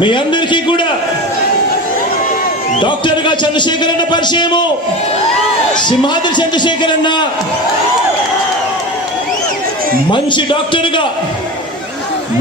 మీ అందరికీ కూడా డాక్టర్గా చంద్రశేఖర్ అన్న పరిచయము సింహాద్రి చంద్రశేఖర్ అన్న మంచి డాక్టర్గా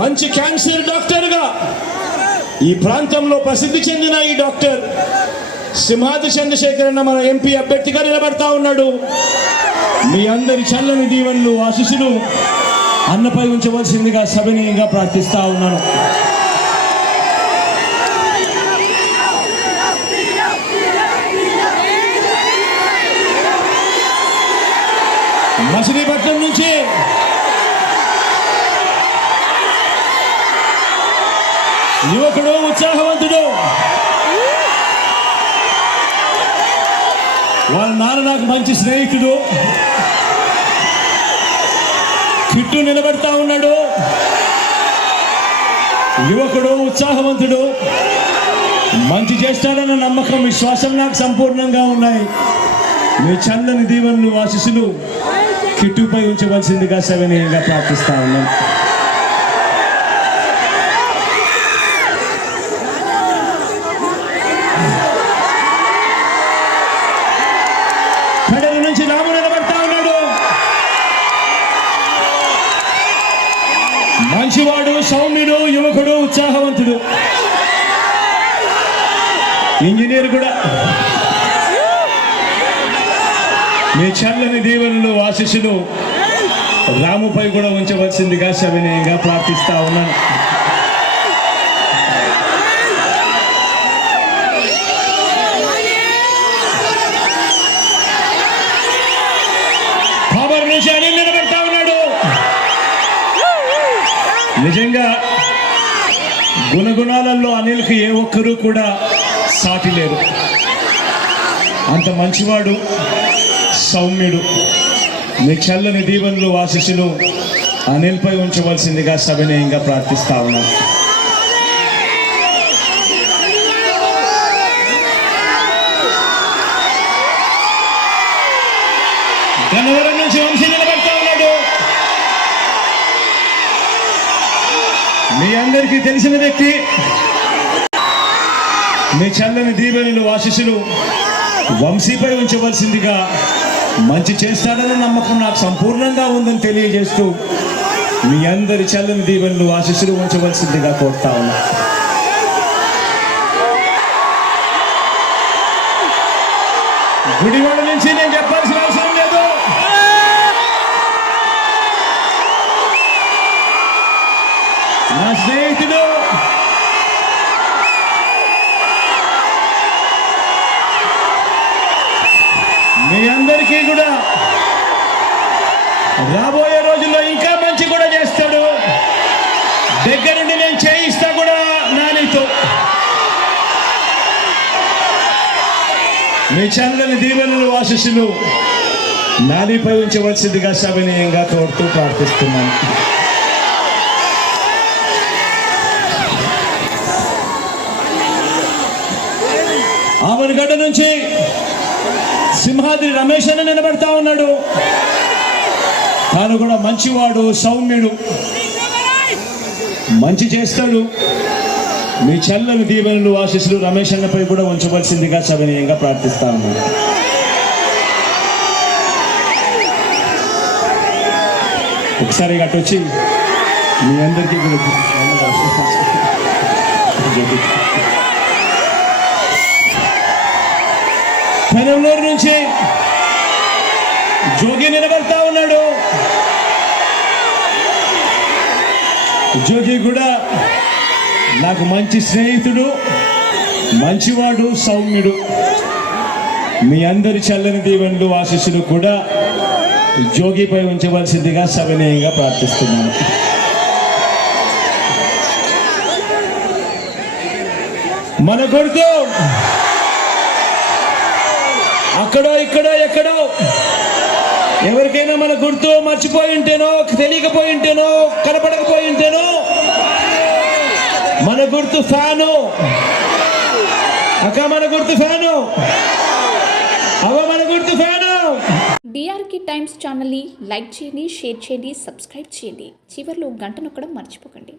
మంచి క్యాన్సర్ డాక్టర్గా ఈ ప్రాంతంలో ప్రసిద్ధి చెందిన ఈ డాక్టర్ సింహాద్రి చంద్రశేఖర్ అన్న మన ఎంపీ అభ్యర్థిగా నిలబడతా ఉన్నాడు. మీ అందరి చల్లని దీవెనలు ఆశీస్సులు అన్నపై ఉంచవలసిందిగా సవినీయంగా ప్రార్థిస్తా ఉన్నాను. మచిలీపట్నం నుంచి. యువకుడు ఉత్సాహవంతుడు. వాళ్ళ నాన్న నాకు మంచి స్నేహితుడు. కిట్టు నిలబెడతా ఉన్నాడు. యువకుడు ఉత్సాహవంతుడు. మంచి చేస్తాడన్న నమ్మకం విశ్వాసం నాకు సంపూర్ణంగా ఉన్నాయి. మీ చల్లని దీవెనలు ఆశిస్సులు. కిట్టుపై ఉంచవలసిందిగా సవినీయంగా ప్రార్థిస్తా ఉన్నాం. నుంచి ఉన్నాడు. మంచివాడు సౌమ్యుడు యువకుడు ఉత్సాహవంతుడు. ఇంజనీర్ కూడా. మీ చల్లని దీవెనలు ఆశిషులు రాముపై కూడా ఉంచవలసిందిగా సవినయంగా ప్రార్థిస్తా ఉన్నాను. ఖబర్ నుంచి అనిల్ నిలబడతా ఉన్నాడు. నిజంగా గుణగుణాలలో అనిల్కి ఏ ఒక్కరూ కూడా సాటి లేరు. అంత మంచివాడు. సౌమ్యుడు. మీ చల్లని దీవెనలు ఆశీస్సులు అనిల్పై ఉంచవలసిందిగా సవినయంగా ప్రార్థిస్తా ఉన్నాను గన్నవరం నుంచి వంశీ నిలబడతా ఉన్నాడు. మీ అందరికీ తెలిసిన వ్యక్తి మీ చల్లని దీవెనలు వాసిసులు వంశీపై ఉంచవలసిందిగా మంచి చేస్తాడనే నమ్మకం నాకు సంపూర్ణంగా ఉందని తెలియజేస్తూ మీ అందరి చల్లని దీవెనలు ఆశిస్సులు ఉంచవలసిందిగా కోరుతా ఉన్నా. గుడివాడ నుంచి నేను చెప్పాల్సిన అవసరం లేదు. నా స్నేహితుడు మీ అందరికీ కూడా. రాబోయే రోజుల్లో ఇంకా మంచి కూడా చేస్తాడు. దగ్గరుండి నేను చేయిస్తా కూడా నానితో మీ చంద్రని దీవెనలు ఆశీస్సులు నానిపై ఉంచవలసిందిగా సవినీయంగా కోరుతూ ప్రార్థిస్తున్నాను. ఆమెగడ్డ నుంచి సింహాద్రి రమేష్ అని నిలబడతా ఉన్నాడు. తాను కూడా మంచివాడు సౌమ్యుడు. మంచి చేస్తాడు. మీ చెల్లెలు దీవెనలు ఆశీస్సులు రమేష్ అన్నపై కూడా ఉంచవలసిందిగా సవినీయంగా ప్రార్థిస్తా ఉన్నాను. ఒకసారి అటు వచ్చి మీ అందరికీ కూడా నుంచి జోగి నిలబడతా ఉన్నాడు. జోగి కూడా నాకు మంచి స్నేహితుడు మంచివాడు సౌమ్యుడు. మీ అందరి చల్లని దీవెనలు ఆశీస్సులు కూడా జోగిపై ఉంచవలసిందిగా సవినయంగా ప్రార్థిస్తున్నాను. మన కొడుకు అక్కడో ఇక్కడో ఎక్కడో. ఎవరికైనా మన గుర్తు మర్చిపోయి ఉంటేనో తెలియకపోయి ఉంటేనో కనపడకపోయి ఉంటేనో మన గుర్తు ఫ్యాను. అక్క మన గుర్తు ఫ్యాను. అవ మన గుర్తు ఫ్యాను. డిఆర్కే టైమ్స్ ఛానల్ని లైక్ చేయండి షేర్ చేయండి సబ్స్క్రైబ్ చేయండి. చివరిలో గంట నొక్కడం మర్చిపోకండి.